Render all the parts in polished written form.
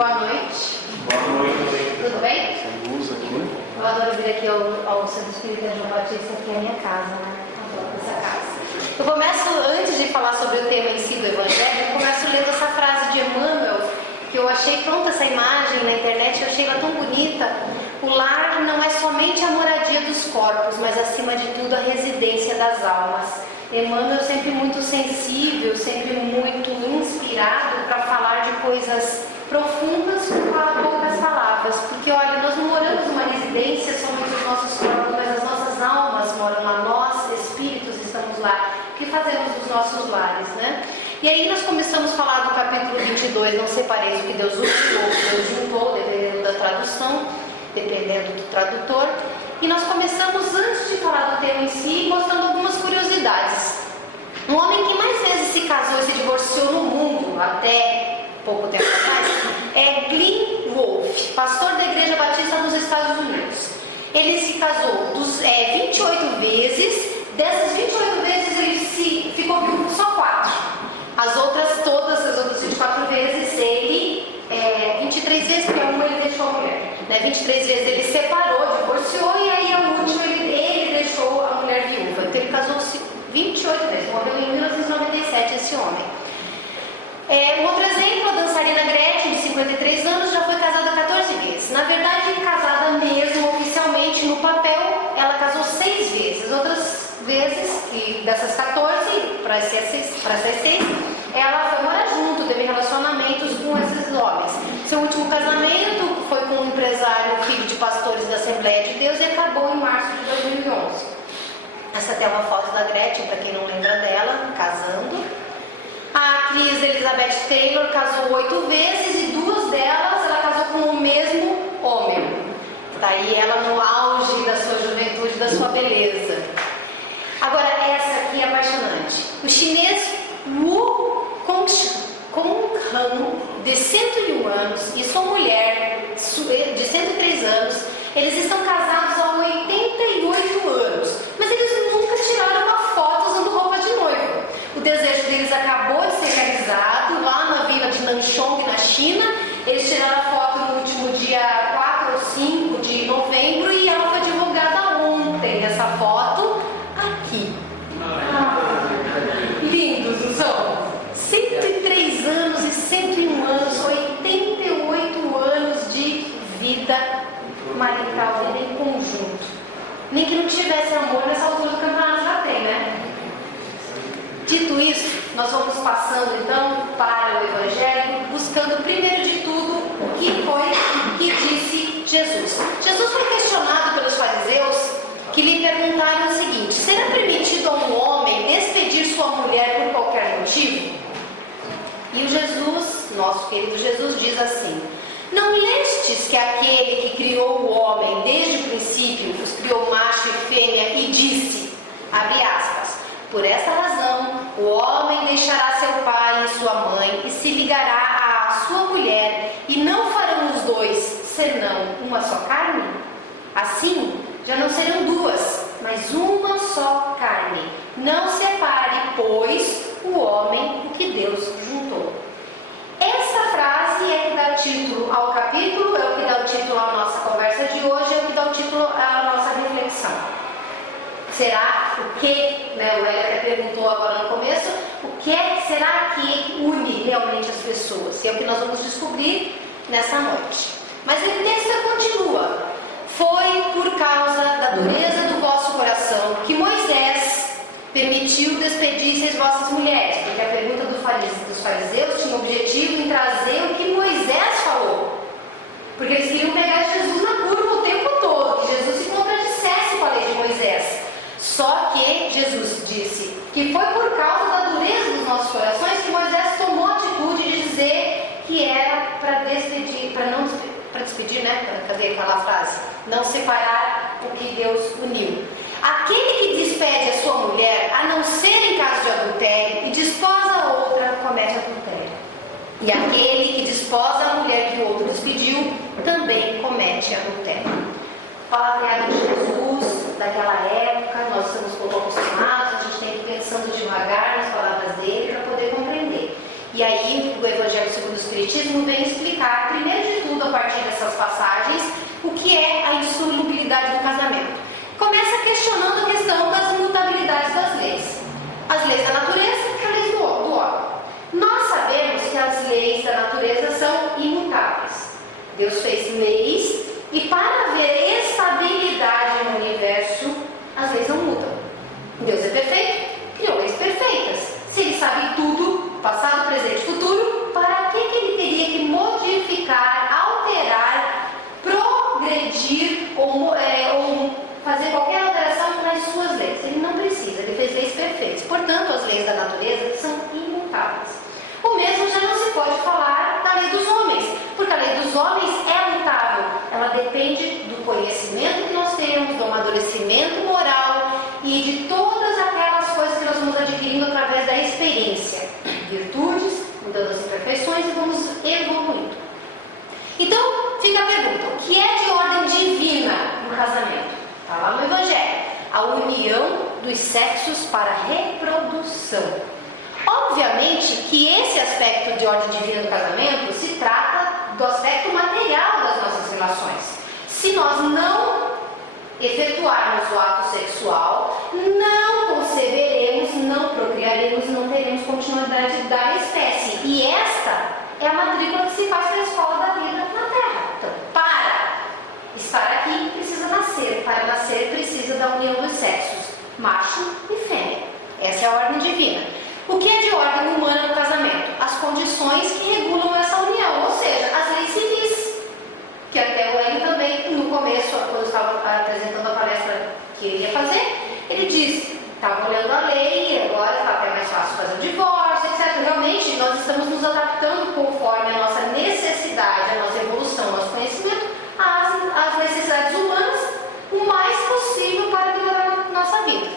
Boa noite. Boa noite. Tudo bem? Luz aqui. Eu adoro vir aqui ao Centro Espírita João Batista, aqui é a minha casa, né? Adoro essa casa. Eu começo, antes de falar sobre o tema em si do Evangelho, eu começo lendo essa frase de Emmanuel, que eu achei pronta essa imagem na internet, eu achei ela tão bonita. O lar não é somente a moradia dos corpos, mas acima de tudo a residência das almas. Emmanuel sempre muito sensível, sempre muito inspirado para falar de coisas profundas com poucas palavras. Porque olha, nós não moramos numa residência somente os nossos corpos, mas as nossas almas moram lá, nós, espíritos, estamos lá. O que fazemos dos nossos lares, né? E aí nós começamos a falar do capítulo 22, não separeis o que Deus uniu, o que Deus juntou, dependendo da tradução, dependendo do tradutor. E nós começamos, antes de falar do tema em si, mostrando algumas curiosidades. Um homem que mais vezes se casou e se divorciou no mundo, até pouco tempo atrás, é Glenn Wolf, pastor da Igreja Batista nos Estados Unidos. Ele se casou 28 vezes, dessas 28 vezes ele ficou viúvo só 4. As outras 24 vezes, ele, 23 vezes, porque uma ele deixou a mulher, né? 23 vezes ele separou, divorciou, e aí a última ele deixou a mulher viúva. Então ele casou-se 28 vezes, morreu em 1997 esse homem. Um outro exemplo, a dançarina Gretchen, de 53 anos, já foi casada 14 vezes. Na verdade, casada mesmo, oficialmente, no papel, ela casou 6 vezes. Outras vezes, e dessas 14, para essas 6, ela foi morar junto, teve relacionamentos com esses homens. Seu último casamento foi com um empresário, filho de pastores da Assembleia de Deus, e acabou em março de 2011. Essa até é uma foto da Gretchen, para quem não lembra dela, casando. A atriz Elizabeth Taylor casou 8 vezes e 2 delas ela casou com o mesmo homem. Daí ela no auge da sua juventude, da sua beleza. Agora essa aqui é apaixonante. O chinês Wu Konghan, de 101 anos, e sua mulher, de 103 anos, eles estão casados há 88 anos, mas eles nunca tiraram uma foto usando roupa de noivo. O desejo deles acabou de ser realizado lá na vila de Nanchong, na China. Eles tiraram a foto no último dia 4 ou 5 de novembro e ela foi divulgada ontem, essa foto aqui. Lindos, não são? 103 anos e 101 anos, 88 anos de vida marital, vida em conjunto. Nem que não tivesse amor nessa altura do campeonato já tem, né? Dito isso, nós vamos passando então para o Evangelho, buscando primeiro de tudo o que foi que disse Jesus. Jesus foi questionado pelos fariseus que lhe perguntaram o seguinte: será permitido a um homem despedir sua mulher por qualquer motivo? E o Jesus, nosso querido Jesus, diz assim: não lestes que aquele que criou o homem desde o princípio os criou macho e fêmea e disse, abre aspas, por essa razão o homem deixará seu pai e sua mãe e se ligará à sua mulher e não farão os dois senão uma só carne? Assim já não serão duas, mas uma só carne. Não separe, pois, o homem o que Deus juntou. Essa frase é que dá título ao capítulo, é o que dá o título à nossa conversa de hoje, é o que dá o título à nossa reflexão. Será o que, né, o Hélio até perguntou agora no começo, o que será que une realmente as pessoas? E é o que nós vamos descobrir nessa noite. Mas o texto continua. Foi por causa da dureza do vosso coração que Moisés permitiu despedir-se vossas mulheres, porque a pergunta dos fariseus tinha o objetivo em trazer o que Moisés falou, porque eles queriam pegar Jesus na curva o tempo todo, que Jesus se contradissesse com a lei de Moisés. Só que Jesus disse que foi por causa da dureza dos nossos corações que Moisés tomou a atitude de dizer que era para despedir, para despedir, né? Cadê aquela frase? Não separar o que Deus uniu. Aquele que despede a sua mulher, a não ser em caso de adultério, e desposa a outra, comete adultério. E aquele que desposa a mulher que o outro despediu, também comete adultério. Palavreado de Jesus, daquela época, nós estamos pouco acostumados, a gente tem que ir pensando devagar nas palavras dele para poder compreender. E aí, o Evangelho segundo o Espiritismo Espiritismo vem explicar, primeiro de tudo, a partir dessas passagens, o que é a insolubilidade do casamento. Começa questionando a questão das imutabilidades das leis. As leis da natureza e as leis do homem. Nós sabemos que as leis da natureza são imutáveis. Deus fez leis e para haver estabilidade no universo, as leis não mudam. Deus é perfeito, criou leis perfeitas. Se Ele sabe tudo, passado, presente e futuro, para que Ele teria que modificar, alterar, progredir ou fazer qualquer alteração nas suas leis? Ele não precisa, Ele fez leis perfeitas. Portanto, as leis da natureza são imutáveis. O mesmo já não se pode falar da lei dos homens, porque a lei dos homens é mutável. Ela depende do conhecimento que nós temos, do amadurecimento moral e de todas aquelas coisas que nós vamos adquirindo através da experiência. Virtudes, mudando as imperfeições e vamos evoluindo. Então, fica a pergunta: o que é de ordem divina no casamento? Está lá no Evangelho. A união dos sexos para reprodução. Obviamente que esse aspecto de ordem divina do casamento se trata do aspecto material das nossas relações. Se nós não efetuarmos o ato sexual, não conceberemos, não procriaremos, não teremos continuidade da espécie. E esta é a matrícula que se faz para a escola da vida na Terra. Então, para estar aqui, precisa nascer. Para nascer, precisa da união dos sexos, macho e fêmea. Essa é a ordem divina. O que é de ordem humana no casamento? As condições que regulam essa união, ou seja, as leis civis. Que até o Hélio também, no começo, quando eu estava apresentando a palestra que ele ia fazer, ele disse, estava olhando a lei, agora está até mais fácil fazer o divórcio, etc. Realmente, nós estamos nos adaptando conforme a nossa necessidade, a nossa evolução, o nosso conhecimento, às necessidades humanas, o mais possível para melhorar a nossa vida.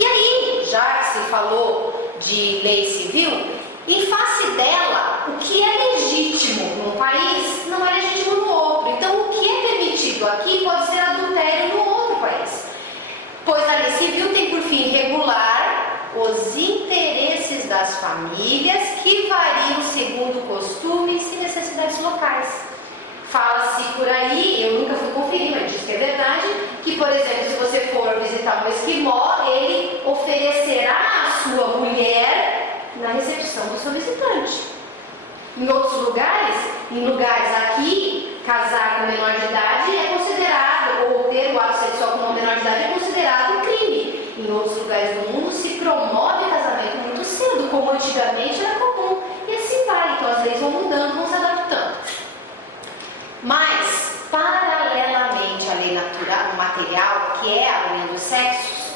E aí, já que se falou de lei civil, em face dela, o que é legítimo num país não é legítimo no outro. Então, o que é permitido aqui pode ser adultério no outro país. Pois a lei civil tem por fim regular os interesses das famílias que variam segundo costumes e necessidades locais. Fala-se por aí, eu nunca fui conferir, mas diz que é verdade, que, por exemplo, se você for visitar um esquimó, ele oferecerá a sua mulher na recepção do seu visitante. Em outros lugares, aqui, casar com menor de idade é considerado, ou ter o ato sexual com uma menor de idade é considerado crime. Em outros lugares do mundo se promove o casamento muito cedo, como antigamente era comum. E assim vai, então as leis vão mudando, vão se adaptando. Mas, paralelamente à lei natural, material, que é a união dos sexos,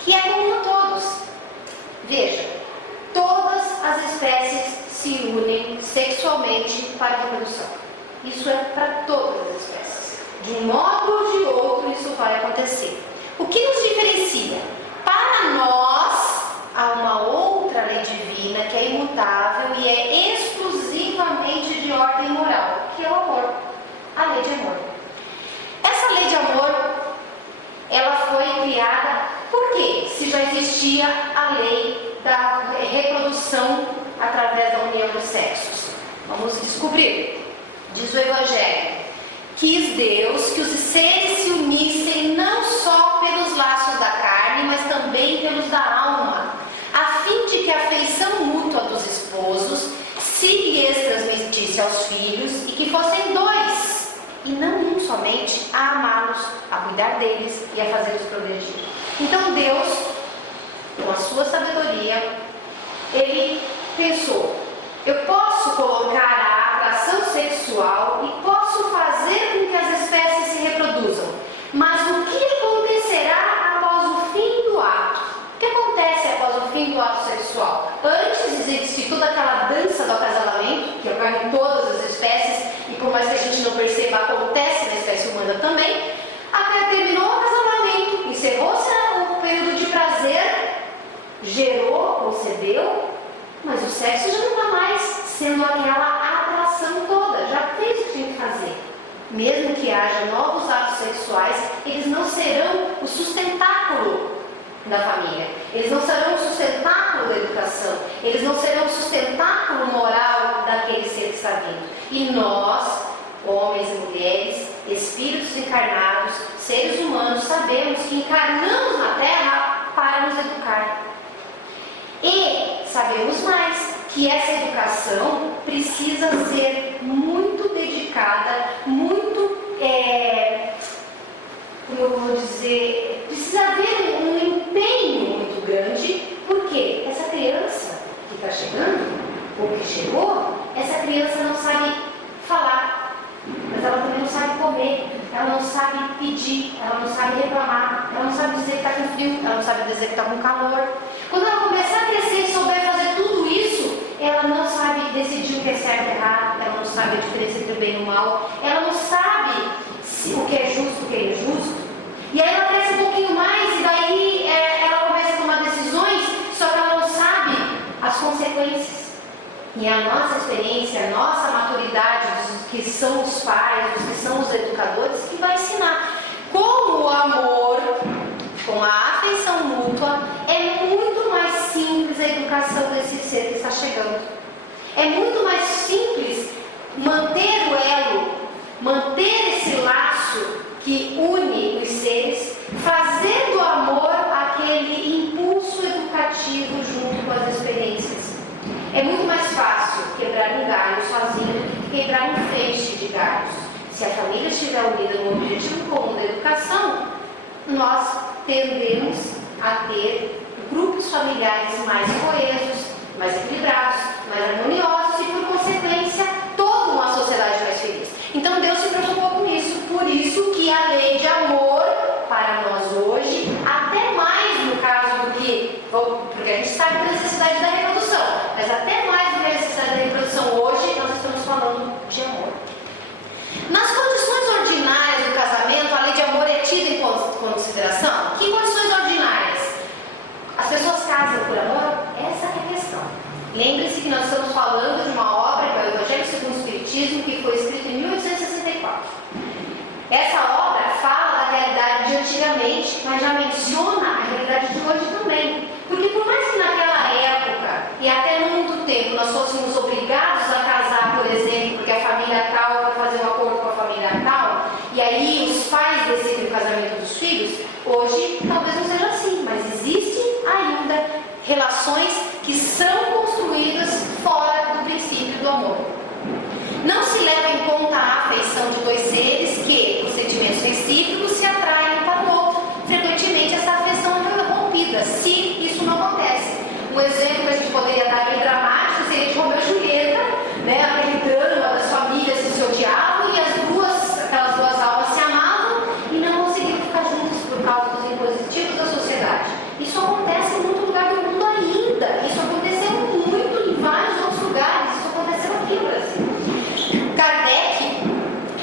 que é comum a todos. Veja, todas as espécies se unem sexualmente para a reprodução. Isso é para todas as espécies. De um modo ou de outro, isso vai acontecer. O que nos diferencia? Para nós, há uma outra lei divina que é imutável e é exclusivamente de ordem moral, que é o amor, a lei de amor. Essa lei de amor, ela foi criada por quê? Se já existia a lei da reprodução através da união dos sexos. Vamos descobrir. Diz o Evangelho: quis Deus que os seres se unissem não só pelos laços da carne, mas também pelos da alma, a fim de que a afeição mútua dos esposos se lhes transmitisse aos filhos e que fossem dois, e não um somente, a amá-los, a cuidar deles e a fazê-los progredir. Então Deus, com a sua sabedoria, Ele pensou: eu posso colocar a atração sexual e posso fazer com que as espécies se reproduzam, mas o que acontecerá após o fim do ato? O que acontece após o fim do ato sexual? Antes existe toda aquela dança do acasalamento, que ocorre em todas as espécies, e por mais que a gente não perceba, acontece na espécie humana também. Até terminou o acasalamento, encerrou-se o período de prazer, gerou, concebeu, mas o sexo já não está mais sendo aquela atração toda, já fez o que tinha que fazer. Mesmo que haja novos atos sexuais, eles não serão o sustentáculo da família. Eles não serão o sustentáculo da educação. Eles não serão o sustentáculo moral daquele ser que está vindo. E nós, homens e mulheres, espíritos encarnados, seres humanos, sabemos que encarnamos na Terra para nos educar. E sabemos mais que essa educação precisa ser muito dedicada, muito, como eu vou dizer, precisa haver um empenho muito grande, porque essa criança que está chegando, ou que chegou, essa criança não sabe falar, mas ela também não sabe comer, ela não sabe pedir, ela não sabe reclamar, ela não sabe dizer que está com frio, ela não sabe dizer que está com calor. Quando ela começar a crescer e souber fazer tudo isso, ela não sabe decidir o que é certo e errado, ela não sabe a diferença entre o bem e o mal, ela não sabe o que é justo e o que é injusto. E aí ela cresce um pouquinho mais e daí ela começa a tomar decisões, só que ela não sabe as consequências. E a nossa experiência, a nossa maturidade, dos que são os pais, dos que são os educadores, que vai ensinar. Com o amor, com a afeição mútua, é muito mais simples a educação desse ser que está chegando. É muito mais simples manter o elo, manter esse laço que une os seres, fazer do amor aquele impulso educativo junto com as experiências. É muito mais fácil quebrar um galho sozinho do que quebrar um feixe de galhos. Se a família estiver unida no objetivo comum da educação, nós tendemos a ter grupos familiares mais coesos, mais equilibrados, mais harmoniosos e, por consequência, toda uma sociedade mais feliz. Então Deus se preocupou com isso, por isso que a lei de amor para nós hoje, até mais no caso do que, porque a gente sabe da necessidade da reprodução, mas até mais do que a necessidade da reprodução hoje, nós estamos falando de amor. Nas condições ordinárias do casamento, a lei de amor é tida em consideração? Que condições ordinárias? As pessoas casam por amor? Essa é a questão. Lembre-se que nós estamos falando de uma obra, que é o Evangelho segundo o Espiritismo, que foi escrita em 1864. Essa obra fala da realidade de antigamente, mas já menciona a realidade de hoje também. Porque por mais que naquela época, e até no muito tempo, nós fôssemos obrigados a casar, por exemplo, porque a família tal vai fazer um acordo com a família tal, e aí os pais decidem o casamento dos filhos, hoje talvez não seja assim, mas existem ainda relações que são construídas fora do princípio do amor. Não se leva em conta a afeição de dois seres que, por sentimentos recíprocos, se atraem um para o outro. Frequentemente essa afeição é rompida, se isso não acontece. Um exemplo que a gente poderia dar bem dramático seria de Romeu e Julieta, né, aquele drama das famílias que se odiavam e aquelas duas almas se amavam e não conseguiram ficar juntos por causa dos impositivos da sociedade. Isso acontece em muito lugar do mundo ainda. Isso aconteceu muito em vários outros lugares. Isso aconteceu aqui no Brasil. Kardec,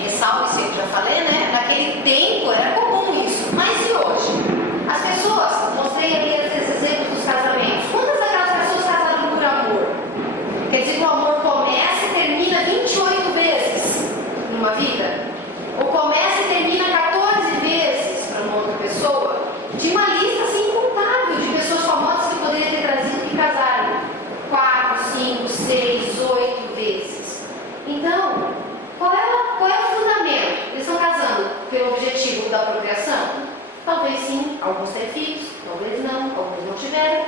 ressalve isso que eu já falei, né? Naquele tempo era comum isso. Mas e hoje? As pessoas, mostrei ali esses exemplos dos casamentos. Quantas daquelas pessoas casaram por amor? Quer dizer que o amor começa e termina 28 vezes numa vida? Ou começa e termina 14 vezes para uma outra pessoa? De uma lista assim incontável de pessoas famosas que poderiam ter trazido que casaram 4, 5, 6, 8 vezes. Então, qual é o fundamento? Eles estão casando pelo objetivo da procriação? Talvez sim, alguns têm filhos, talvez não, alguns não tiveram.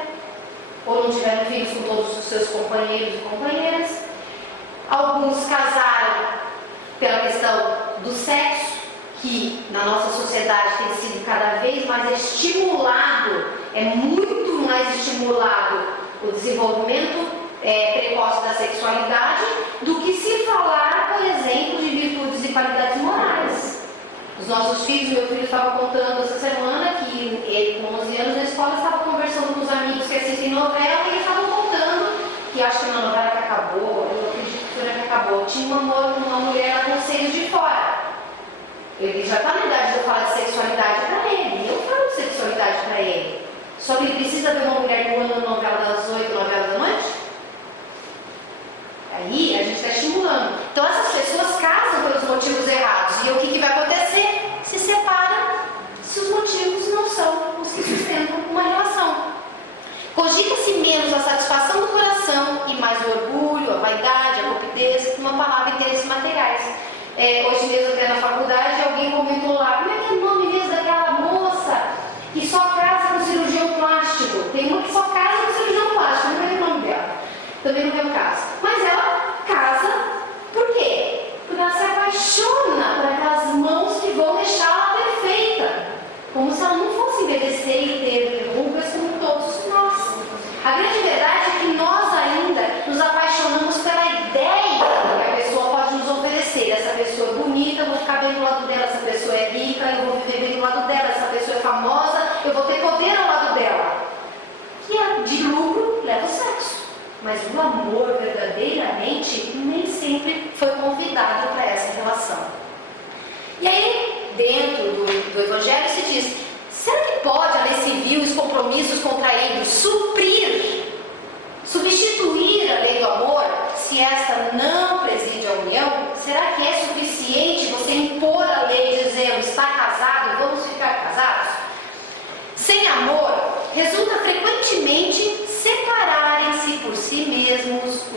Ou não tiveram filhos com todos os seus companheiros e companheiras. Alguns casaram pela questão do sexo, que na nossa sociedade tem sido cada vez mais estimulado, é muito mais estimulado o desenvolvimento precoce da sexualidade do que se falar, por exemplo, de virtudes e qualidades morais. Os nossos filhos, meu filho estava contando essa semana que ele, com 11 anos na escola, estava conversando com os amigos que assistem novela e eles estavam contando que acho que uma novela que acabou, eu acredito que foi a que acabou, tinha uma mulher lá com seios de fora. Ele já está na idade de eu falar de sexualidade para ele, e eu falo de sexualidade para ele. Só que ele precisa ver uma mulher voando na novela das 8, novela da noite? Aí a gente está estimulando. Então essas pessoas casam pelos motivos errados. E o que vai acontecer? Se separam se os motivos não são os que sustentam uma relação. mais o orgulho, a vaidade, a cupidez, uma palavra, interesses materiais. Hoje mesmo, até na faculdade, alguém comentou lá, como é que é o nome mesmo daquela moça que só casa com cirurgião plástico? Tem uma que só casa com cirurgião plástico, não lembro o nome dela, também não tem o caso. Mas ela casa, por quê? Porque ela se apaixona por aquelas mãos que vão deixá-la perfeita, como se ela não fosse envelhecer e ter rugas como todos nós. A grande verdade é que nós ainda nos apaixonamos pela ideia que a pessoa pode nos oferecer. Essa pessoa é bonita, eu vou ficar bem do lado dela. Essa pessoa é rica, eu vou viver bem do lado dela. Essa pessoa é famosa, eu vou ter poder ao lado dela. Que de lucro leva o sexo. Mas o amor verdadeiramente nem sempre foi convidado para essa relação. E aí, dentro do Evangelho se diz, será que pode a lei civil, os compromissos contraídos, substituir a lei do amor, se esta não preside a união? Será que é suficiente você impor a lei dizendo, está casado, vamos ficar casados? Sem amor, resulta frequentemente separarem-se por si mesmos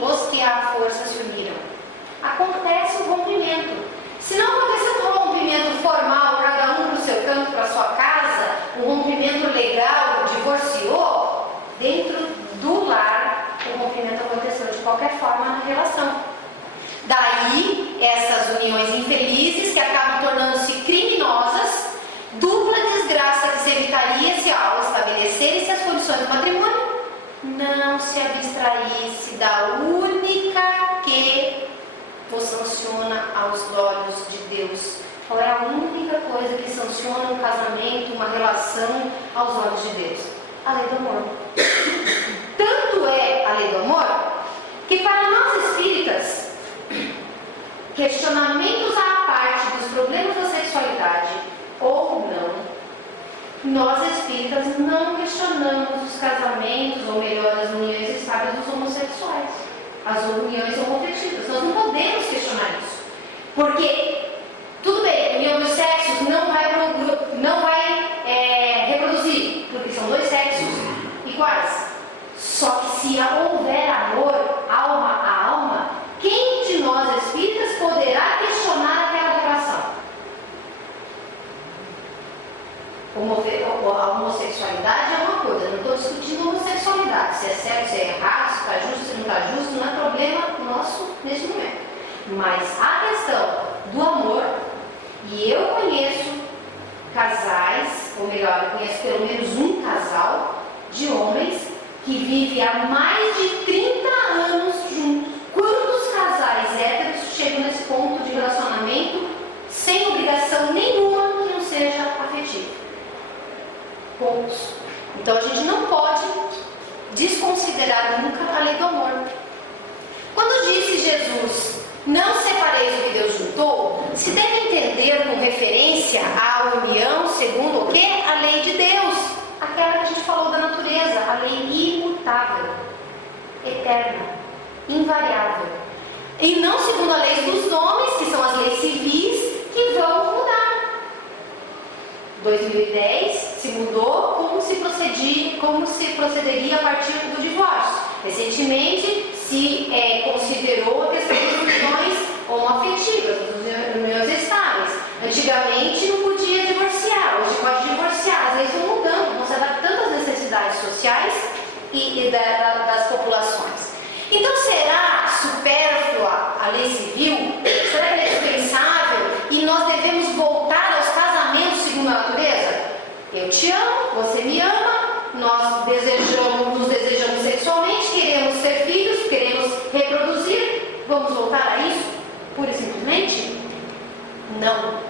os que à força se uniram. Acontece o rompimento. Se não acontecer um rompimento formal, cada um para o seu canto, para a sua casa, um rompimento legal, divorciou, dentro do lar, o rompimento aconteceu de qualquer forma na relação. Daí, essas uniões infelizes que acabam tornando-se criminosas, dupla desgraça que se evitaria se ao estabelecerem-se as condições do matrimônio, não se abstraísse da única que o sanciona aos olhos de Deus. Qual é a única coisa que sanciona um casamento, uma relação aos olhos de Deus? A lei do amor. Tanto é a lei do amor, que para nós espíritas, questionamentos à parte dos problemas da sexualidade ou não, nós espíritas não questionamos os casamentos, ou melhor, as uniões estáveis dos homossexuais, as uniões homoafetivas. Nós não podemos questionar isso, porque tudo bem, união dos sexos não vai reproduzir, porque são dois sexos iguais. Só que se houver amor, alma a alma, quem de nós espíritas poderá questionar aquela relação? A homossexualidade é uma coisa, eu não estou discutindo homossexualidade, se é certo, se é errado, se está justo, se não está justo, não é problema nosso neste momento. Mas a questão do amor, e eu conheço casais, ou melhor, eu conheço pelo menos um casal de homens que vivem há mais de 30 anos juntos. Quantos casais héteros chegam nesse ponto de relacionamento sem obrigação nenhuma que não seja afetiva? Poucos. Então a gente não pode desconsiderar nunca a lei do amor. Quando disse Jesus, não separeis o que Deus juntou, se deve entender com referência à união segundo o quê? A lei de Deus, aquela que a gente falou da natureza, a lei imutável, eterna, invariável, e não segundo a lei dos homens, que são as leis civis, que vão mudar. 2010 se mudou como se procederia a partir do divórcio. Recentemente se considerou a questão das uniões homoafetivas, das uniões estáveis. Antigamente não podia divorciar, hoje pode divorciar. As leis vão mudando, vão se adaptando às necessidades sociais e das populações. Então será supérflua a lei civil? Será que ela é dispensável e nós devemos voltar aos casamentos segundo a natureza? Eu te amo, você me ama, nós nos desejamos sexualmente, queremos ser filhos, queremos reproduzir, vamos voltar a isso? Pura e simplesmente? Não.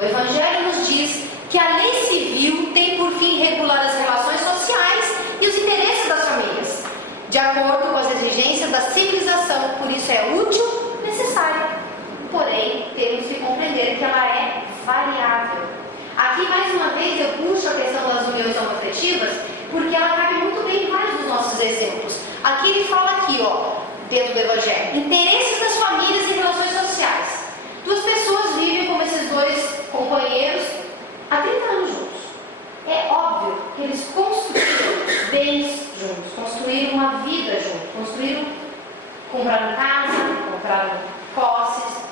O Evangelho nos diz que a lei civil tem por fim regular as relações sociais e os interesses das famílias, de acordo com as exigências da civilização, por isso é útil, necessária. Porém, temos que compreender que ela é variável. Aqui, mais uma vez, eu puxo a questão das uniões homoafetivas, porque ela cabe muito bem em vários dos nossos exemplos. Aqui ele fala aqui, dentro do Evangelho, interesses das famílias e relações sociais. Duas pessoas vivem como esses dois companheiros há 30 anos juntos. É óbvio que eles construíram bens juntos, construíram uma vida juntos, herdaram posses.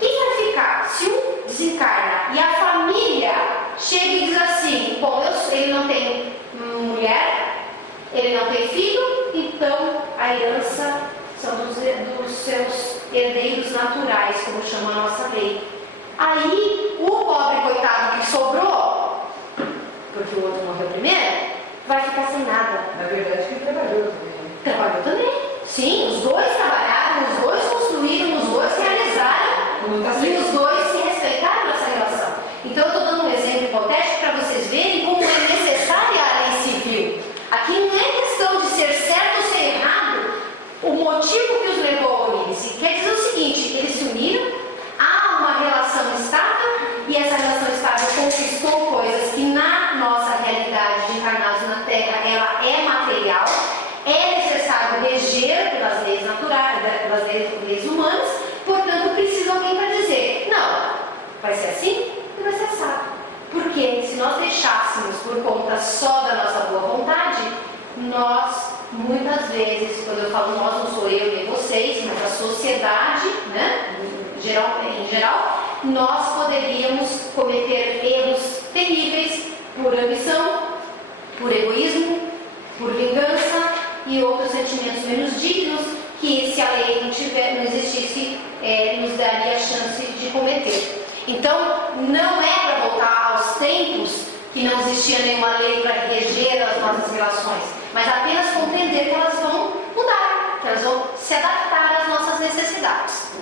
Quem vai ficar? Se um desencarna e a família chega e diz assim: bom, ele não tem mulher, ele não tem filho, então a herança são dos seus herdeiros naturais, como chama a nossa lei. Aí o pobre coitado que sobrou, porque o outro morreu primeiro, vai ficar sem nada. Na verdade, que trabalhou também. Trabalhou também. Sim, os dois trabalharam, os dois construíram, os dois realizaram e os dois se respeitaram nessa relação. Então eu estou dando um exemplo hipotético para vocês verem como é necessária a lei civil. Aqui não é questão de ser certo ou ser errado o motivo que os levou a unir-se. Quer dizer o seguinte: eles se uniram, há uma relação estável e essa relação estável conquistou coisas que na nossa realidade de encarnados na Terra ela é material. É necessário reger pelas leis naturais, pelas leis humanas, portanto precisa alguém para dizer: não, vai ser assim e vai ser assado. Porque se nós deixássemos por conta só da nossa boa vontade, nós muitas vezes, quando eu falo nós, não sou eu nem vocês, mas a sociedade, né, em geral, nós poderíamos cometer erros terríveis por ambição, por egoísmo, por vingança e outros sentimentos menos dignos que, se a lei não existisse, nos daria a chance de cometer. Então, não é para voltar aos tempos que não existia nenhuma lei para reger as nossas relações, mas apenas compreender que elas vão mudar, que elas vão se adaptar às nossas necessidades.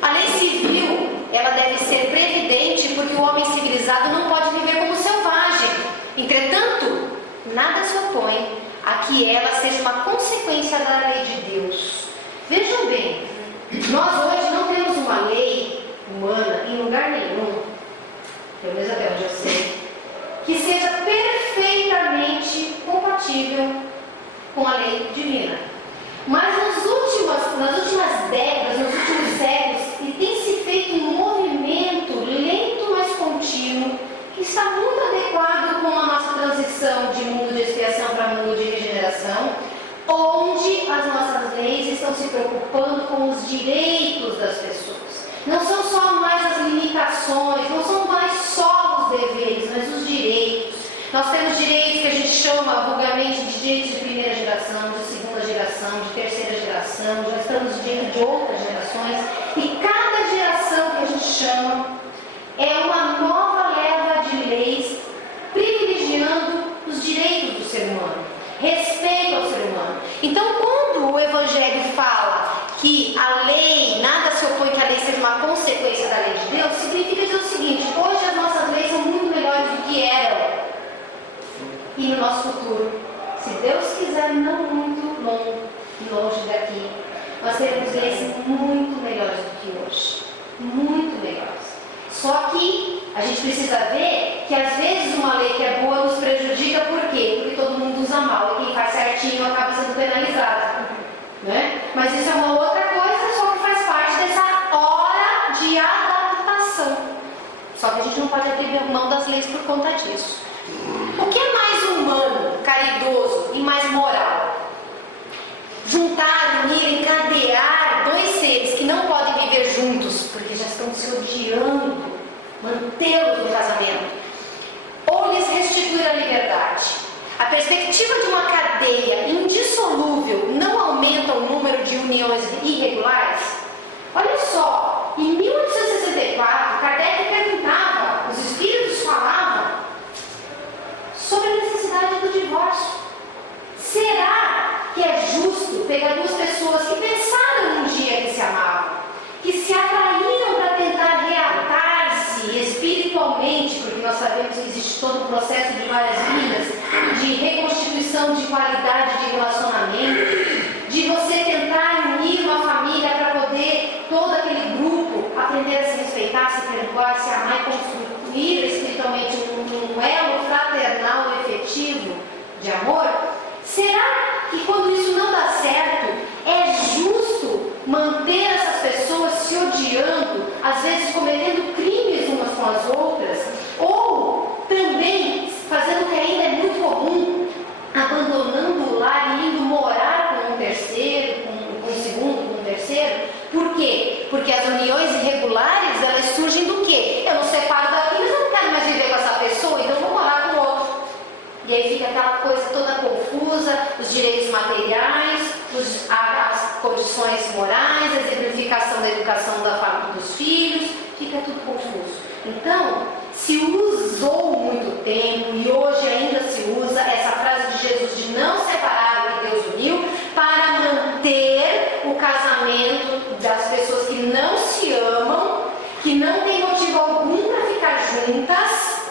A lei civil, ela deve ser previdente, porque o homem civilizado não pode viver como selvagem. Entretanto, nada se opõe a que ela seja uma consequência da lei de Deus. Vejam bem, nós hoje não temos uma lei humana em lugar nenhum, pelo menos até onde eu sei, que seja perfeitamente compatível com a lei divina. Mas nas últimas décadas, nos últimos séculos, tem se feito um movimento lento, mas contínuo, que está muito adequado com a nossa transição de mundo de expiação para mundo de regeneração, onde as nossas leis estão se preocupando com os direitos das pessoas. Não são só mais as limitações, não são mais só os deveres, mas os direitos. Nós temos direitos que a gente chama vulgarmente de direitos de primeira geração, de segunda geração, de terceira geração, já estamos diante de outras gerações, e cada geração que a gente chama é uma nova leva de leis privilegiando os direitos do ser humano, respeito ao ser humano. Então, quando o Evangelho fala que a lei, nada se opõe que a lei seja uma consequência da lei de Deus, significa dizer o seguinte: hoje as nossas leis são muito melhores do que eram. E no nosso futuro, se Deus quiser, não muito longe daqui, nós teremos leis muito melhores do que hoje. Muito melhores. Só que a gente precisa ver que às vezes uma lei que é boa nos prejudica. Por quê? Porque todo mundo usa mal e quem faz certinho acaba sendo penalizado, né? Mas isso é uma outra coisa, só que faz parte dessa hora de adaptação. Só que a gente não pode abrir mão das leis por conta disso. O que é mais humano, caridoso e mais moral? Juntar, unir, encadear dois seres que não podem viver juntos porque já estão se odiando, mantê-los no casamento, ou lhes restituir a liberdade. A perspectiva de uma cadeia indissolúvel não aumenta o número de uniões irregulares? Olha só, em 1864, Kardec perguntava, os espíritos falavam sobre a necessidade do divórcio. Será que é justo pegar duas pessoas que pensaram um dia que se amavam, que se atraíram para tentar reatar-se espiritualmente, porque nós sabemos que existe todo um processo de várias vidas, de reconstituição de qualidade de relacionamento, de você tentar unir uma família para poder todo aquele grupo aprender a se respeitar, se perdoar, se amar e construir espiritualmente um elo fraternal efetivo de amor? Será que quando isso não dá certo, é justo manter essas pessoas se odiando, às vezes cometendo crimes umas com as outras, ou também fazendo o que ainda é muito comum, abandonando o lar e indo morar com um terceiro, com um segundo, com um terceiro? Porque as uniões irregulares, elas surgem do quê? Eu não separo daqui, mas eu não quero mais viver com essa pessoa, então eu vou morar com outro. E aí fica aquela coisa toda confusa, os direitos materiais, as condições morais, a exemplificação da educação dos filhos, fica tudo confuso. Então, se usou muito tempo e hoje ainda se usa essa frase de Jesus de não separar o que Deus uniu para manter o casamento das pessoas que não se amam, que não tem motivo algum para ficar juntas.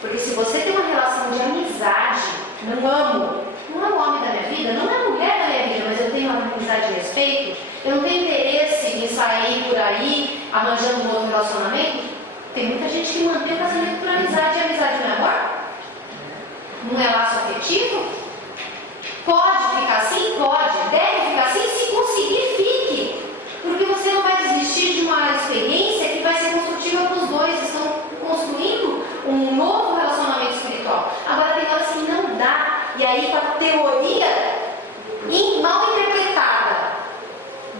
Porque se você tem uma relação de amizade, não é o homem da minha vida, não é a mulher da minha vida, mas eu tenho uma amizade de respeito, eu não tenho interesse em sair por aí arranjando um outro relacionamento. Tem muita gente que mantém o casamento por amizade, e amizade não é amor? Não é laço afetivo? Pode ficar assim? Pode. Deve ficar assim? Se conseguir, fique. Porque você não vai desistir de uma experiência que vai ser construtiva para os dois. Estão construindo um novo relacionamento espiritual. Agora tem horas que não dá. E aí com a teoria mal interpretada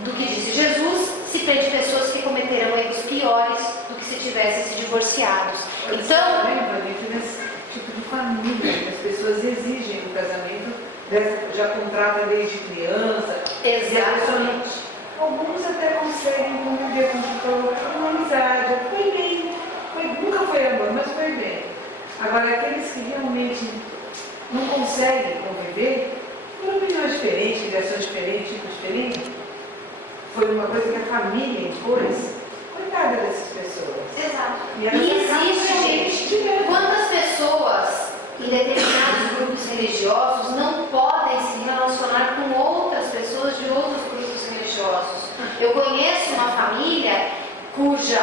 do que disse Jesus, se prende pessoas que cometeram erros piores do que se tivessem se divorciados. Então, lembra desse tipo de família que as pessoas exigem no casamento, já contratam desde criança. exatamente. Alguns até conseguem conviver com uma amizade, foi bem, nunca foi amor, mas foi bem. Agora, aqueles que realmente não conseguem conviver, por opiniões diferentes, criações diferentes, tipos diferentes, foi uma coisa que a família impôs, coitada dessas pessoas. Exato. E E existe, gente, quantas pessoas em determinados grupos religiosos não podem se relacionar com outras pessoas de outros grupos religiosos. Eu conheço uma família cujo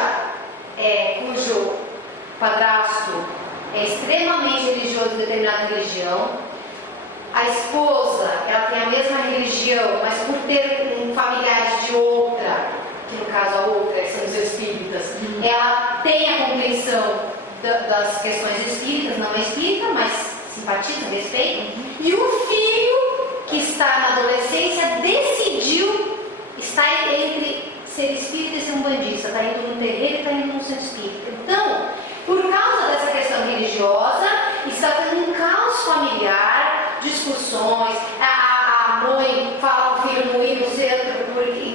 padrasto é extremamente religioso de determinada religião. A esposa, ela tem a mesma religião, mas por ter familiares de outra, que no caso a outra são os espíritas, ela tem a compreensão das questões espíritas, não é espírita, mas simpatiza, respeita. E o filho, que está na adolescência, decidiu estar entre ser espírita e ser umbandista. Está indo no terreiro e está indo no centro espírita. Então, por causa dessa questão religiosa, está tendo um caos familiar, discussões. A mãe fala para o filho não ir no centro,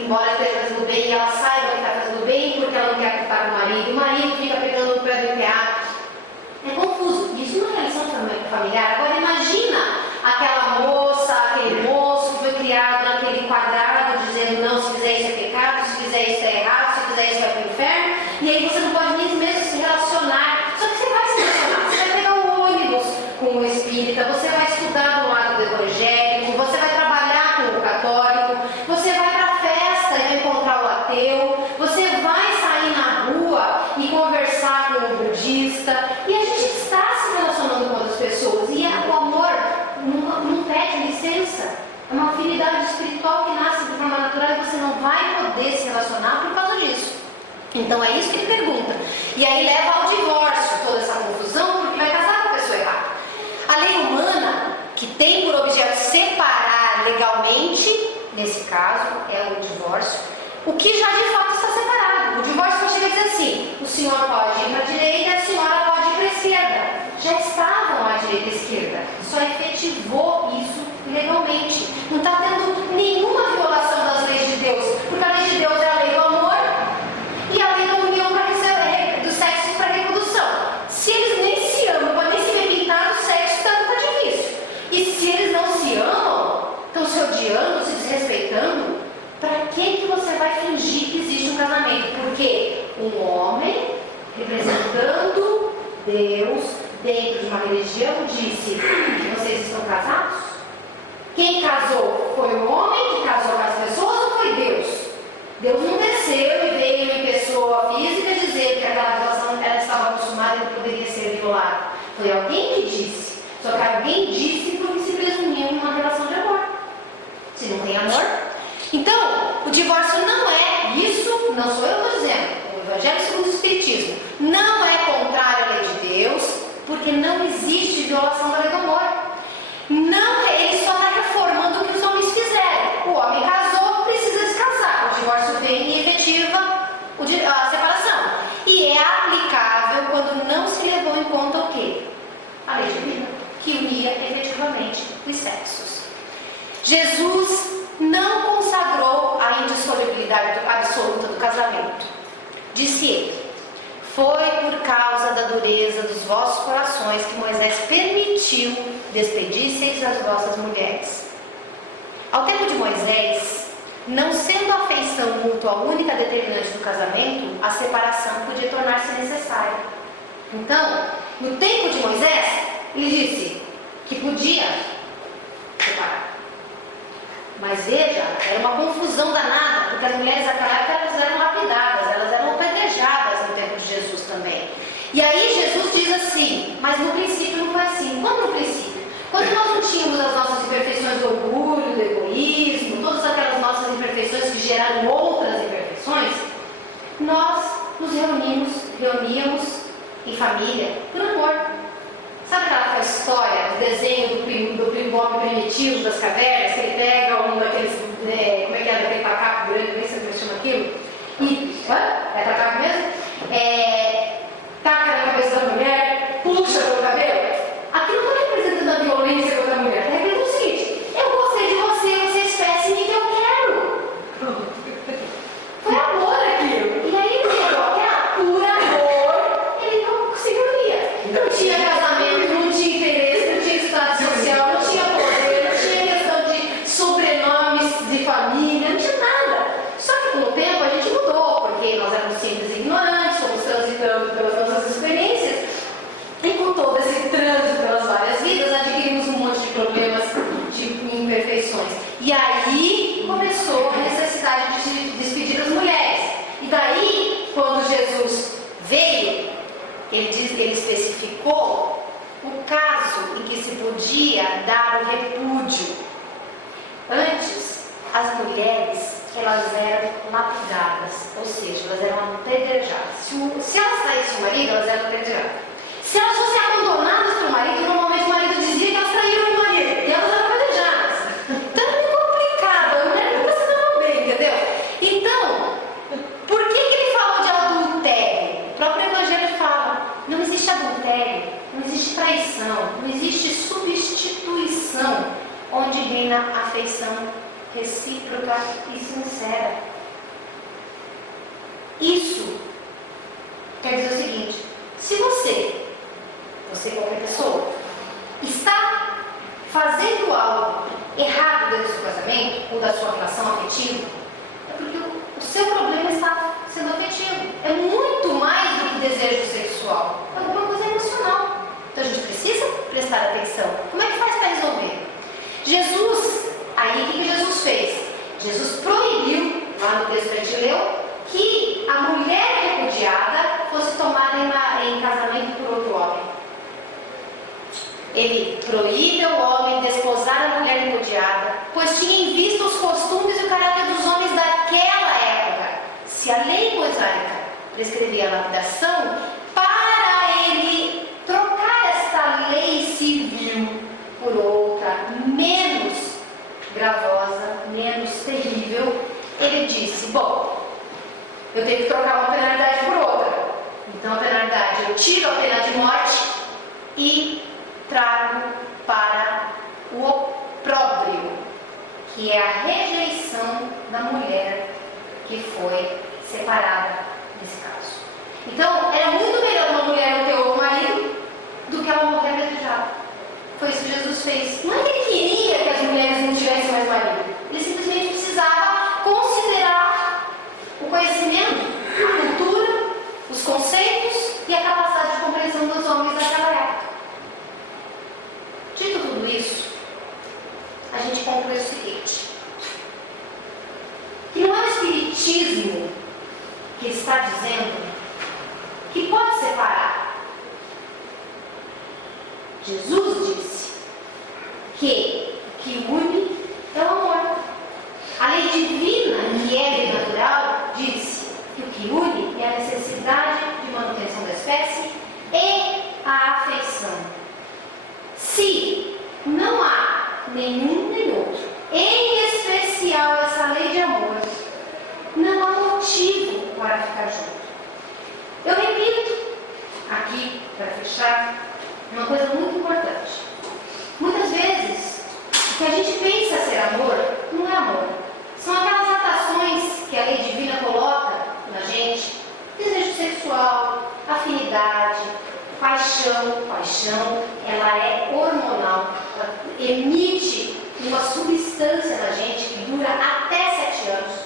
embora esteja fazendo bem, e ela saiba que está fazendo bem porque ela não quer estar com o marido. E o marido fica pegando no pé do enteado. É confuso. Isso não é relação familiar. Agora imagina aquela moça, aquele moço que foi criado naquele quadrado dizendo não, se fizer isso é pecado, se fizer isso é errado, se fizer isso vai para o inferno. E aí você não pode nem mesmo se relacionar. Só que você vai se relacionar. Você vai pegar o ônibus com o espírita, você vai estudar do lado do evangélico, você vai trabalhar com o católico, você vai para a festa e vai encontrar o ateu, você vai sair na rua e conversar com o budista. E a gente está se relacionando com outras pessoas. E o amor não pede licença. É uma afinidade espiritual que nasce de forma natural e você não vai poder se relacionar por causa disso. Então é isso que ele pergunta. E aí leva ao divórcio toda essa confusão, porque vai casar com a pessoa errada. A lei humana, que tem por objeto separar legalmente, nesse caso é o divórcio, o que já de fato está separado. O divórcio vai chegar a dizer assim: o senhor pode ir para a direita e a senhora pode ir para a esquerda. Já estavam à direita e à esquerda, só efetivou isso legalmente. Não está tendo nenhuma violação das leis de Deus, porque a lei de Deus é a lei do amor e a lei da união do sexo para a reprodução. Se eles nem se amam, para nem se ver pintado, o sexo está difícil. E se eles não se amam, estão se odiando, se desrespeitando, para que você vai fingir que existe um casamento? Porque um homem representando Deus dentro de uma religião disse que vocês estão casados? Quem casou? Foi o homem que casou com as pessoas ou foi Deus? Deus não desceu e veio em pessoa física dizer que aquela relação ela estava acostumada e não poderia ser violada. Foi alguém que disse. Só que alguém disse porque se presumia uma relação de amor. Se não tem amor. Então, o divórcio não é isso, não sou eu que estou dizendo. O Evangelho segundo o Espiritismo não é contrário à lei de Deus, porque não existe violação da lei do amor. Não, ele só está reformando o que os homens fizeram. O homem casou, precisa se casar. O divórcio vem e efetiva Disse ele: foi por causa da dureza dos vossos corações que Moisés permitiu despedir-se as vossas mulheres. Ao tempo de Moisés, não sendo a afeição mútua a única determinante do casamento, a separação podia tornar-se necessária. Então, no tempo de Moisés, ele disse que podia separar. Mas veja, era uma confusão danada, porque as mulheres daquela época elas eram lapidadas, elas eram apedrejadas no tempo de Jesus também. E aí Jesus diz assim, mas no princípio não foi assim. Como no princípio? Quando nós não tínhamos as nossas imperfeições do orgulho, do egoísmo, todas aquelas nossas imperfeições que geraram outras imperfeições, nós nos reuníamos em família por amor. Sabe aquela história do desenho do homem primitivo das cavernas, que ele pega um daqueles, como é que é, daquele macaco grande, nem sei como chama aquilo, e, é macaco mesmo? Taca na cabeça da mulher, puxa pelo cabelo. Aquilo não está representando a violência contra a mulher, está representando o seguinte: eu gostei de você, você é espécime que eu quero. Foi amor aquilo. E aí ele pegou aquela por amor, ele não conseguiria. Não tinha casamento, não tinha interesse, não tinha estado social, não tinha poder, não tinha questão de sobrenomes de família, não tinha nada. Só que com o tempo a gente mudou, porque nós éramos simples e ignorantes, fomos transitando pelas nossas experiências, e com todo esse trânsito pelas várias vidas, adquirimos um monte de problemas, de imperfeições. E aí começou a necessidade de despedir as mulheres. E daí, quando Jesus veio, ele especificou o caso em que se podia dar o repúdio. Antes, as mulheres, elas eram lapidadas, ou seja, elas eram apedrejadas. Se elas traíssem o marido, elas eram apedrejadas. Se elas fossem abandonadas pelo marido, normalmente o marido dizia que elas traíram o marido, e elas eram apedrejadas. Então é muito complicado, a mulher nunca se dava bem, entendeu? Então, por que ele falou de adultério? O próprio Evangelho fala: não existe adultério, não existe traição, não existe substituição, onde reina afeição recíproca e sincera. Isso quer dizer o seguinte: se você qualquer pessoa, está fazendo algo errado dentro do seu casamento ou da sua relação afetiva, é porque o seu problema está sendo afetivo. É muito mais do que desejo sexual, é alguma coisa emocional. Então a gente precisa prestar atenção. Como é que faz para resolver? Aí o que Jesus fez? Jesus proibiu, lá no texto que a gente leu, que a mulher repudiada fosse tomada em casamento por outro homem. Ele proíbe o homem desposar a mulher repudiada, pois tinha em vista os costumes e o caráter dos homens daquela época. Se a lei mosaica prescrevia a lapidação, para ele trocar esta lei civil por outra, menos gravosa, menos terrível, ele disse: bom, eu tenho que trocar uma penalidade por outra. Então a penalidade, eu tiro a pena de morte e trago para o opróbrio, que é a rejeição da mulher que foi separada nesse caso. Então, era muito melhor uma mulher não ter outro marido do que ela morrer apedrejada. Foi isso que Jesus fez. Não é que ele queria que as mulheres não tivessem mais marido. Ele simplesmente precisava considerar o conhecimento, a cultura, os conceitos e a capacidade de compreensão dos homens daquela época. Dito tudo isso, a gente conclui o seguinte: que não é o Espiritismo que está dizendo que pode separar. Jesus disse que o que une é o amor. A lei divina, que é natural, disse que o que une é a necessidade de manutenção da espécie e a afeição. Se não há nenhum nem outro, em especial essa lei de amor, não há motivo para ficar junto. Eu repito aqui, para fechar, uma coisa muito importante. Muitas vezes, o que a gente pensa ser amor, não é amor. São aquelas atrações que a lei divina coloca na gente: desejo paixão, ela é hormonal, ela emite uma substância na gente que dura até 7 anos.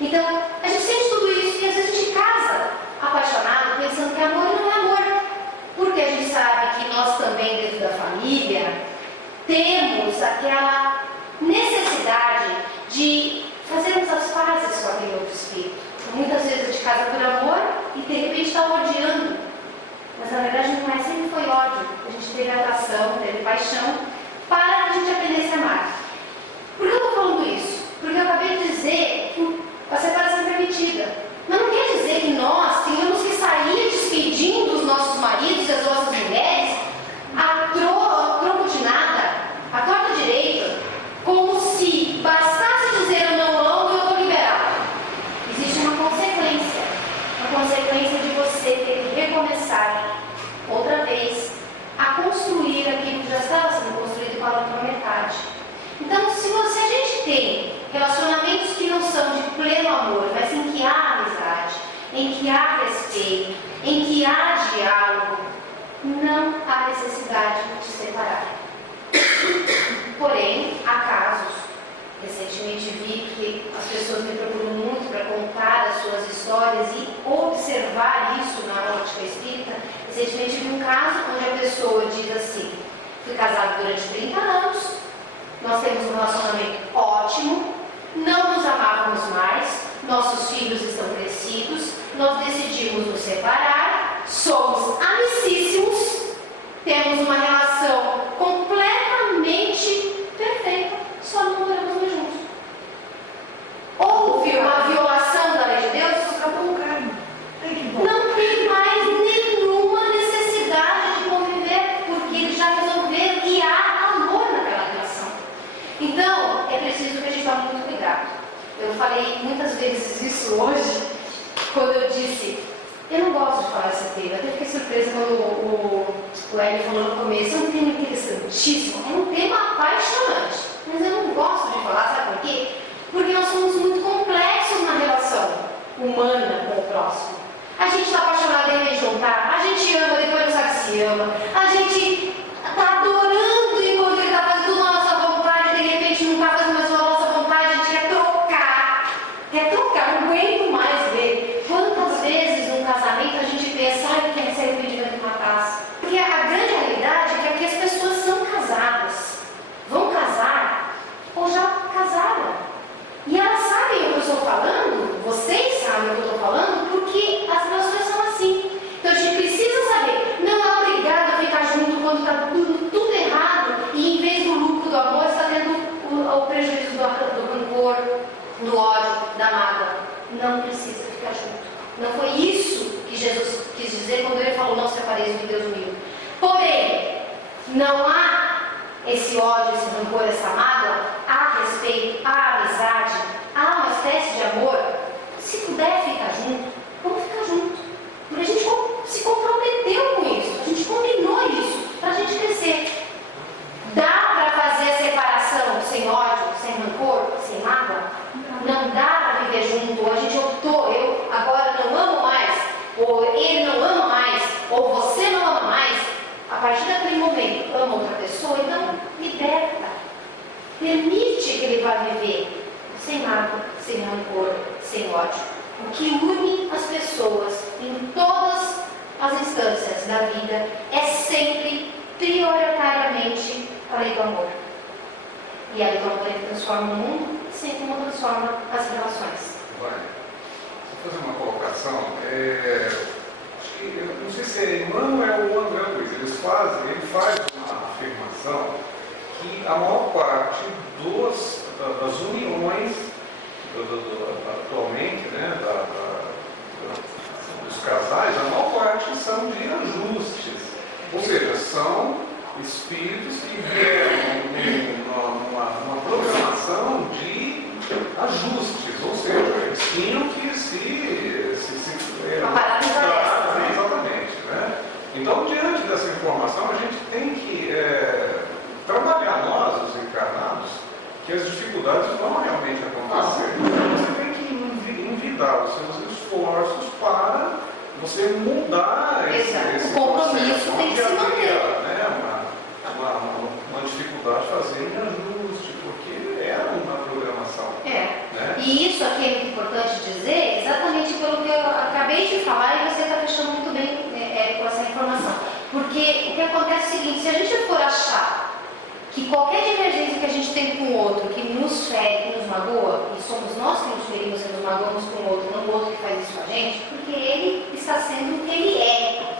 Então, a gente sente tudo isso e às vezes a gente casa apaixonado pensando que amor não é amor. Porque a gente sabe que nós também, dentro da família, temos aquela necessidade de fazermos as pazes com aquele outro espírito. Muitas vezes a gente casa por amor e de repente está odiando. Mas na verdade não é, sempre foi ódio. A gente teve atração, teve paixão, para que a gente aprendesse a amar. Por que eu estou falando isso? Porque eu acabei de dizer que a separação é permitida. Mas não quer dizer que nós tenhamos que sair despedindo os nossos maridos e as nossas mulheres a troco de nada, a torta direita, como se bastasse dizer eu não amo e eu estou liberado. Existe uma consequência de você ter que recomeçar outra vez a construir aquilo que já estava sendo construído para a outra metade. Então, se a gente tem relacionamentos que não são de pleno amor, mas em que há amizade, em que há respeito, em que há diálogo, não há necessidade de separar. Porém, há casos. Recentemente vi que as pessoas me procuram muito para contar as suas histórias e observar isso na ótica espírita. Recentemente vi um caso onde a pessoa diz assim: fui casado durante 30 anos, nós temos um relacionamento ótimo, não nos amávamos mais, nossos filhos estão crescidos, nós decidimos nos separar, somos amicíssimos, temos uma relação completamente perfeita, só não moramos mais juntos. Houve uma violação da lei de Deus? Acabou o karma. Não tem mais nenhuma necessidade de conviver, porque eles já resolveram e há amor naquela relação. Então, é preciso que a gente tome muito cuidado. Eu falei muitas vezes isso hoje, quando eu disse, eu não gosto de falar esse tema. Até fiquei surpresa quando o Hélio falou no começo. É um tema interessantíssimo, é um tema apaixonante, mas eu não gosto de falar, sabe por quê? Porque nós somos muito complexos na relação humana com o próximo. A gente está apaixonado e vem juntar, a gente ama, depois não sabe se ama, a gente está adorando enquanto ele está fazendo tudo a nossa vontade, de repente não está fazendo mais a nossa vontade, a gente quer trocar, não aguento mais ver. Quantas vezes num casamento a gente pensa, ai, quer ser o pedimento de uma taça? Porque a grande realidade é que aqui as pessoas são casadas, vão casar ou já casaram. E elas sabem o que eu estou falando, vocês sabem o que eu estou falando, porque as relações são assim. Então a gente precisa saber, não é obrigado a ficar junto quando está tudo errado e em vez do lucro do amor está tendo o prejuízo do rancor, do ódio, da mágoa. Não precisa ficar junto. Não foi isso que Jesus quis dizer quando ele falou, não separeis de Deus unido. Porém, não há esse ódio, esse rancor, essa mágoa, há respeito, há amizade, há uma espécie de amor. Se puder ficar junto, vamos ficar junto. Porque a gente se comprometeu com isso, a gente combinou isso, para a gente crescer. Dá para fazer a separação sem ódio, sem rancor, sem mágoa? Não dá para viver junto, ou a gente optou, eu agora não amo mais, ou ele não ama mais, ou você não ama mais. A partir daquele momento, ama outra pessoa, então liberta. Permite que ele vá viver sem mágoa, sem rancor, sem ódio. O que une as pessoas em todas as instâncias da vida é sempre, prioritariamente, a lei do amor. E a lei do amor é que transforma o mundo, assim como transforma as relações. Vai. Vou fazer uma colocação. Eu não sei se é Emmanuel ou André Luiz, ele faz uma afirmação que a maior parte das uniões atualmente, né, dos casais, a maior parte são de ajustes, ou seja, são espíritos que vieram numa programação de ajustes, ou seja, eles tinham que exatamente, né? Então, diante dessa informação, a gente tem que trabalhar nós, os encarnados, que as dificuldades vão realmente acontecer. Então, você tem que envidar os seus esforços para você mudar esse o compromisso processo. tem que se manter. Né? Uma dificuldade de fazer um ajuste, porque era uma programação. Né? E isso aqui é muito importante dizer, exatamente pelo que eu acabei de falar, e você está fechando muito bem com essa informação. Porque o que acontece é o seguinte: se a gente for achar que qualquer divergência que a gente tem com o outro, que nos fere, que nos magoa, e somos nós que nos ferimos e nos magoamos com o outro, não o outro que faz isso com a gente, porque ele está sendo o que ele é.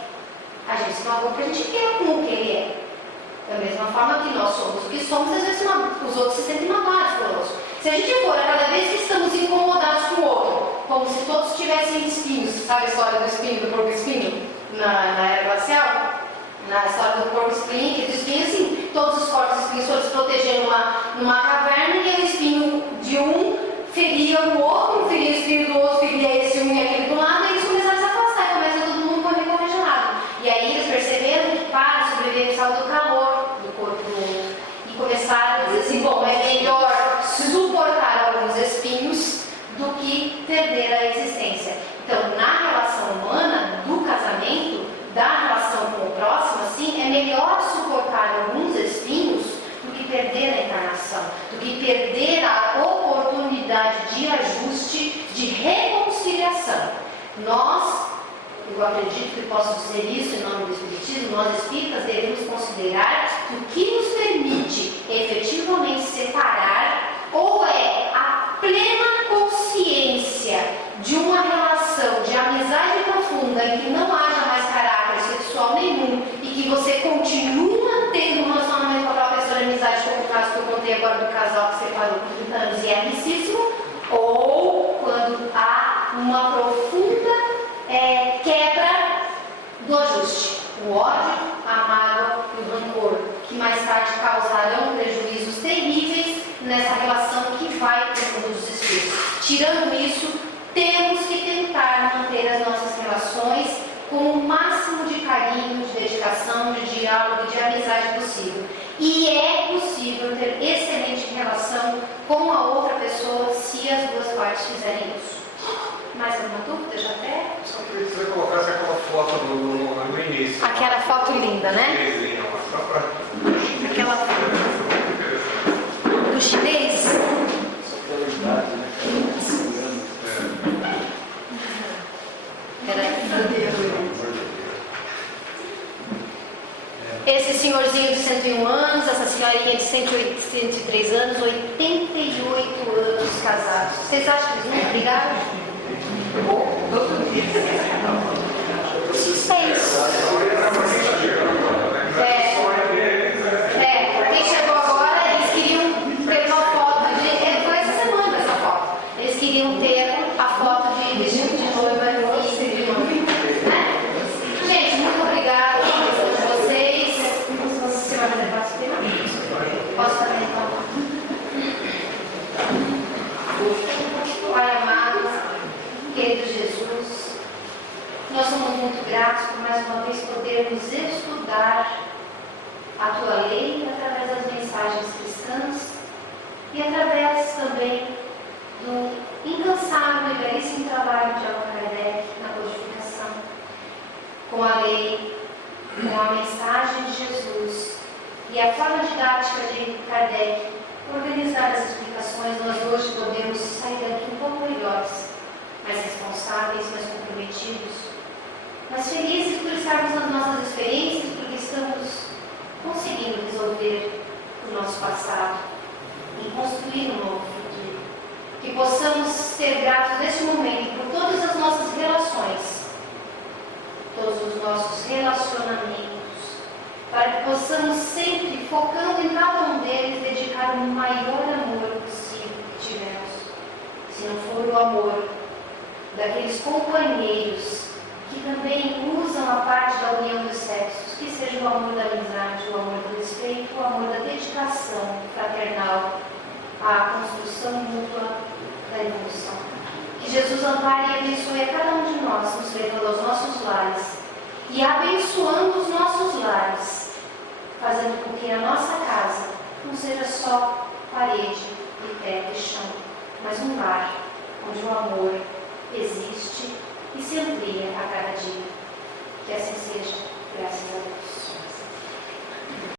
A gente se magoa porque a gente quer com o que ele é. Da mesma forma que nós somos o que somos, às vezes os outros se sentem magoados conosco. Se a gente for, a cada vez que estamos incomodados com o outro, como se todos tivessem espinhos, sabe a história do espinho, do porco espinho, na era glacial? Na história do porco espinho, que os espinhos, assim, todos os porcos espinhos foram se proteger numa caverna, e o espinho de um feria o outro, feria o espinho do outro, feria esse um e aquele do lado, e eles começaram a se afastar, e começa todo mundo a morrer congelado. E aí eles perceberam que para sobreviver precisava do calor do corpo do outro. E começaram a dizer assim: bom, é melhor suportar alguns espinhos do que perder a existência. Então, na relação humana, do casamento, da relação com o próximo, assim, é melhor suportar alguns espinhos do que perder a encarnação, do que perder a oportunidade de ajuste, de reconciliação. Nós, eu acredito que posso dizer isso em nome do Espiritismo, nós espíritas devemos considerar que o que nos permite efetivamente separar ou é a plena consciência de uma relação de amizade profunda em que não haja mais caráter sexual nenhum e que você continua tendo um relacionamento com aquela pessoa de amizade, como o caso que eu contei agora do casal que separou com 30 anos e é amicíssimo, ou quando há uma profunda quebra do ajuste, o ódio, a mágoa e o rancor, que mais tarde causarão prejuízos terríveis nessa relação que vai para o mundo dos espíritos. Tirando isso, temos que tentar manter as nossas relações com o máximo de carinho, de dedicação, de diálogo, de amizade possível. E é possível ter excelente relação com a outra pessoa se as duas partes fizerem isso. Mais alguma dúvida? Já até? Só queria que você colocasse aquela foto no início. Aquela foto linda, né? Só para... Aquela do chinês. Só pela idade, né? Esse senhorzinho de 101 anos, essa senhorinha de 103 anos, 88 anos casados. Vocês acham que eles não brigaram? Quem chegou agora, eles queriam ter uma foto de... Foi essa semana essa foto. Eles queriam ter a foto de vestido de noiva e de noiva. Gente, muito obrigada a todos vocês. Você vai fazer parte dele? Posso fazer então? Pai amado, querido Jesus, nós somos muito gratos por mais uma vez podermos estudar a Tua lei através das mensagens cristãs e através também do incansável e belíssimo trabalho de Allan Kardec na codificação. Com a lei, com a mensagem de Jesus e a forma didática de Kardec, organizar as explicações, nós hoje podemos sair daqui um pouco melhores, mais responsáveis, mais comprometidos, mas felizes por estarmos nas nossas experiências, porque estamos conseguindo resolver o nosso passado e construir um novo futuro. Que possamos ser gratos neste momento por todas as nossas relações, todos os nossos relacionamentos, para que possamos sempre, focando em cada um deles, dedicar o maior amor possível que tivermos. Se não for o amor daqueles companheiros que também usam a parte da união dos sexos, que seja o amor da amizade, o amor do respeito, o amor da dedicação fraternal, à construção mútua da evolução. Que Jesus ampare e abençoe a cada um de nós, nos levando aos nossos lares e abençoando os nossos lares, fazendo com que a nossa casa não seja só parede e teto e chão, mas um lar onde o amor existe e se amplia a cada dia. Que assim seja. Graças a Deus.